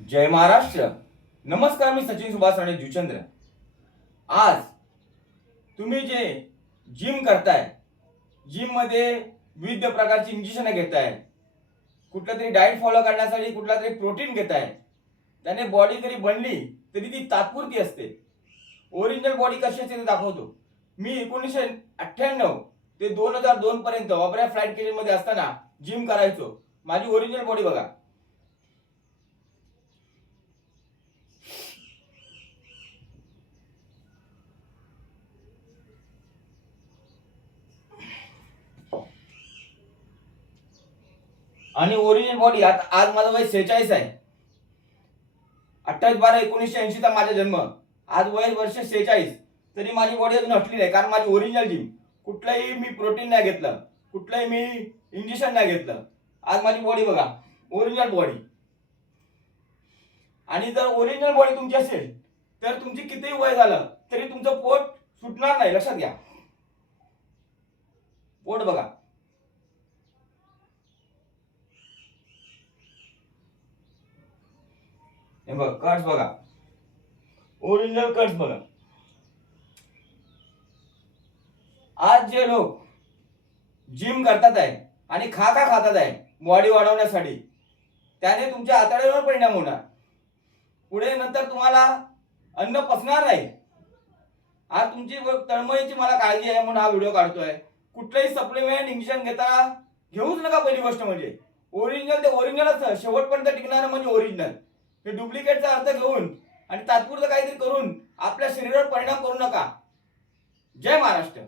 जय महाराष्ट्र. नमस्कार, मी सचिन सुभाष राणे जुचंद्र. आज तुम्ही जे जिम करताय, जिम मध्ये विविध प्रकारची इंजेक्शन घेताय, कुठला तरी डाएट फॉलो करण्यासाठी कुठला तरी प्रोटीन घेताय, त्याने बॉडी जरी बनली तरी ती तात्पुरती असते. ओरिजिनल बॉडी कशी असते ते दाखवतो. मी 1998 ते 2002 पर्यंत ऑबरा फ्लाइट केज मध्ये असताना जिम करायचो. माझी ओरिजिनल बॉडी बघा. आणि ओरिजिनल बॉडी आज माझं वय 46 आहे. 28/12/1980 चा माझा जन्म. आज वय वर्ष 46. तरी माझी बॉडी अजून हटली नाही, कारण माझी ओरिजिनल जिम. कुठलंही मी प्रोटीन नाही घेतलं, कुठलंही मी इंजेक्शन नाही घेतलं. आज माझी बॉडी बघा, ओरिजिनल बॉडी. आणि जर ओरिजिनल बॉडी तुमची असेल तर तुमची कितीही वय झालं तरी तुमचं पोट सुटणार नाही. लक्षात घ्या. पोट बघा. हे बघ, कट्स बघा, ओरिजिनल कट्स बघा. आज जे लोक जिम करतात आहे आणि खातात आहे बॉडी वाढवण्यासाठी, त्याने तुमच्या आतड्यावर परिणाम होणार. पुढे नंतर तुम्हाला अन्न पचणार नाही. आज तुमची तळमळीची मला काळजी आहे म्हणून हा व्हिडिओ काढतोय. कुठलंही सप्लिमेंट इंजेक्शन घेताना घेऊच नका. पहिली गोष्ट म्हणजे ओरिजिनल ते ओरिजिनलच शेवटपर्यंत टिकणार म्हणजे ओरिजिनल. हे डुप्लिकेटचा अर्थ घेऊन आणि तात्पुरतं काहीतरी करून आपल्या शरीरावर परिणाम करू नका. जय महाराष्ट्र.